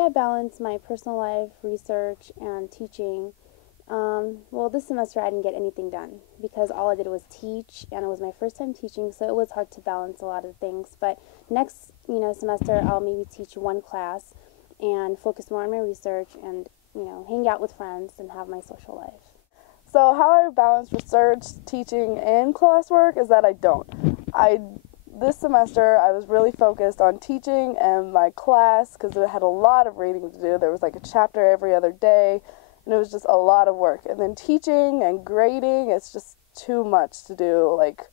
way I balance my personal life, research, and teaching, well, this semester I didn't get anything done because all I did was teach, and it was my first time teaching, so it was hard to balance a lot of things. But next, semester I'll maybe teach one class and focus more on my research and, hang out with friends and have my social life. So how I balance research, teaching, and classwork is that I don't. This semester I was really focused on teaching and my class because it had a lot of reading to do. There was like a chapter every other day, and it was just a lot of work. And then teaching and grading, it's just too much to do, like,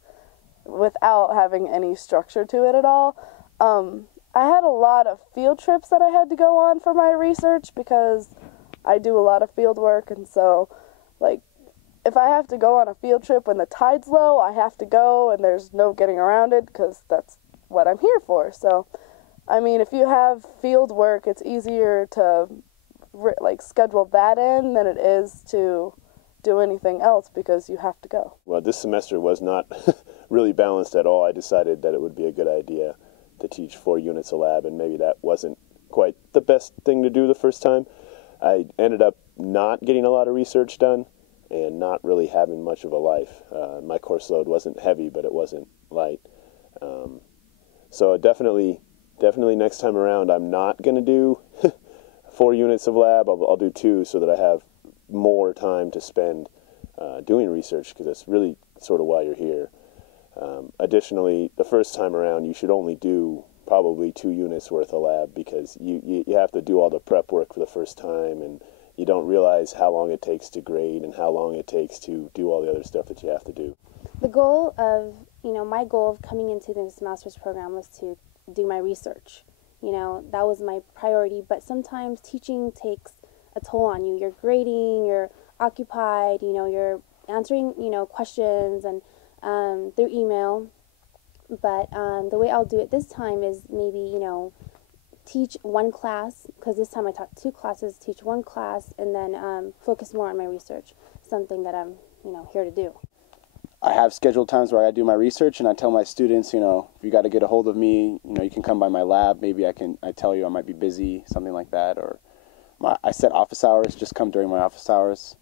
without having any structure to it at all. I had a lot of field trips that I had to go on for my research because I do a lot of field work, and so, like, if I have to go on a field trip when the tide's low, I have to go, and there's no getting around it because that's what I'm here for. So, I mean, if you have field work, it's easier to, schedule that in than it is to do anything else because you have to go. Well, this semester was not really balanced at all. I decided that it would be a good idea to teach 4 units of lab, and maybe that wasn't quite the best thing to do the first time. I ended up not getting a lot of research done and not really having much of a life. My course load wasn't heavy, but it wasn't light. So definitely next time around, I'm not going to do 4 units of lab. I'll do 2 so that I have more time to spend doing research, because that's really sort of why you're here. Additionally, the first time around, you should only do probably 2 units worth of lab, because you have to do all the prep work for the first time, and you don't realize how long it takes to grade and how long it takes to do all the other stuff that you have to do. The goal of, my goal of coming into this master's program was to do my research. That was my priority, but sometimes teaching takes a toll on you. You're grading, you're occupied, you're answering, questions and through email. But the way I'll do it this time is maybe, teach one class, because this time I taught 2 classes, teach one class, and then focus more on my research, something that I'm, here to do. I have scheduled times where I do my research, and I tell my students, if you got to get a hold of me, you can come by my lab. Maybe I tell you I might be busy, something like that. Or I set office hours, just come during my office hours,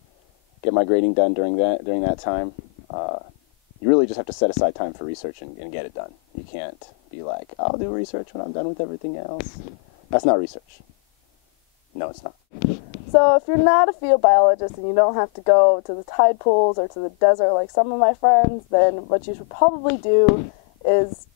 get my grading done during that time. You really just have to set aside time for research and get it done. You can't be like, I'll do research when I'm done with everything else. That's not research. No, it's not. So if you're not a field biologist and you don't have to go to the tide pools or to the desert like some of my friends, then what you should probably do is,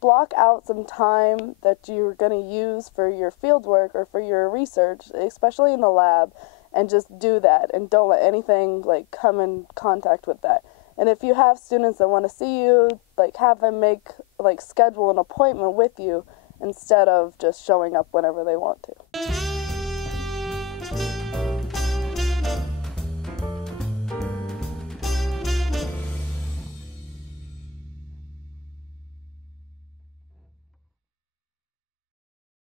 block out some time that you're going to use for your field work or for your research, especially in the lab, and just do that, and don't let anything, come in contact with that. And if you have students that want to see you, have them schedule an appointment with you instead of just showing up whenever they want to.